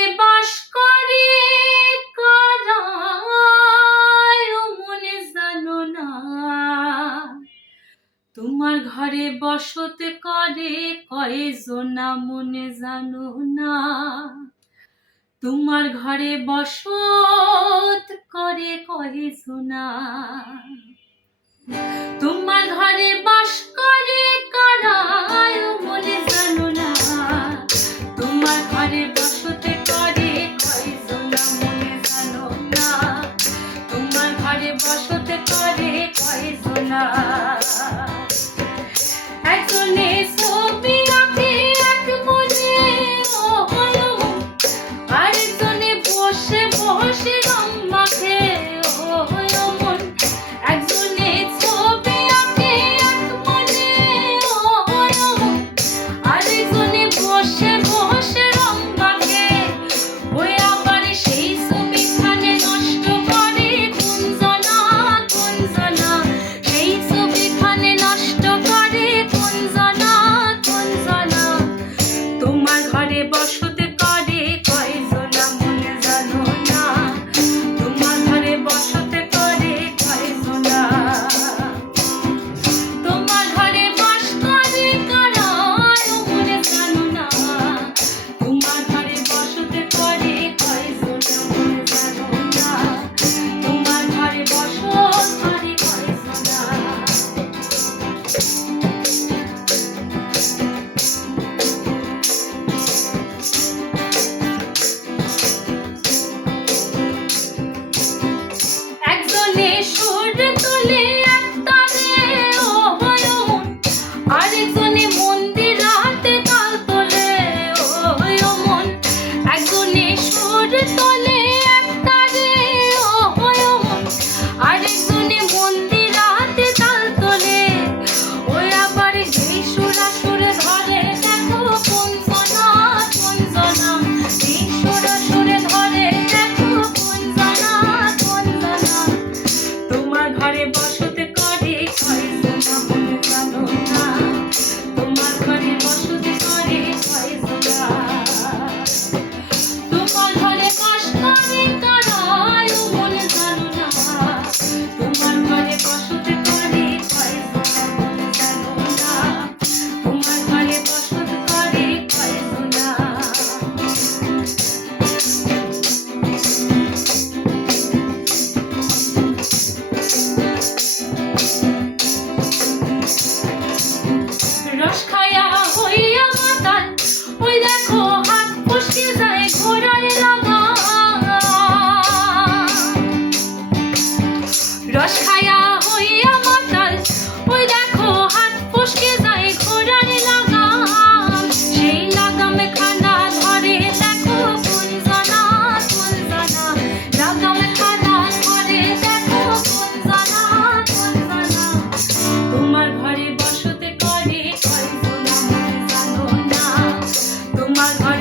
ঘরে বাস করে কারা ও মনে জানো না, তোমার ঘরে বসতে করে কয়জনা মনে জানো না, তোমার ঘরে বসত করে কয়জনা, তোমার ঘরে বাস করে কারা ও মনে জানো না, তোমার ঘরে বসতে করে কয়জনা মনে জানো না, তোমার ঘরে বসতে করে কয়জনা। একজনে ছবি আঁকে এক মনে ও হলো, আরেকজনে বসে বসে রং মাখে ও হলো মন। একজনে ছবি আঁকে এক মনে ও হলো, আরেকজনে বসে বসে রং মাখে, ওই আবার সেই ছবিখানে নষ্ট করে কোনজনা কোনজনা, সেই ছবিখানে নষ্ট করে কোনজনা কোনজনা। তোমার ঘরে বসতে করে কয়জনা মনে জানো না, তোমার ঘরে বসতে করে কয়জনা, তোমার ঘরে বাস করে কারা ও মনে জানো না, তোমার ঘরে বসতে করে কয়জনা মনে জানো না, তোমার ঘরে বসত করে কয়জনা। একজনে সুর তোলে এক তালে ও হলো, আরেকজনে মন্দির হাতে তাল তোলে ও হলো মন। একজনে সুর তোলে এক তালে ও হলো, আরেকজনে মন্দির হাতে তাল তোলে, ওই আবার যেই সুরা সুরে ধরে দেখো কোনজনা কোনজনা, যেই সুরা সুরে ধরে দেখো কোনজনা কোনজনা। তোমার ঘরে বসতে করে কয়জনা মনে জানো না, তোমার ঘরে বসতে করে কয়জনা, তোমার ঘরে বাস করে কারা ও মনে জানো না, তোমার ঘরে বসতে করে কয়জনা মনে জানো না, তোমার ঘরে বসতে করে কয়জনা। রস খায়া হইয়া মাতাল, ওই দেখো হাত ফসকে যায় ঘোড়ার লাগা, রস খায়া হইয়া মাতাল, ওই দেখো হাত ফসকে যায় ঘোড়ার লাগাম, সেই লাগামে খানা ধরে দেখো কোনজনা কোনজনা, লাগামে খানা ধরে দেখো কোনজনা কোনজনা। তোমার ঘরে বসতে করে কয়জনা মনে জানো না, তোমার ঘরে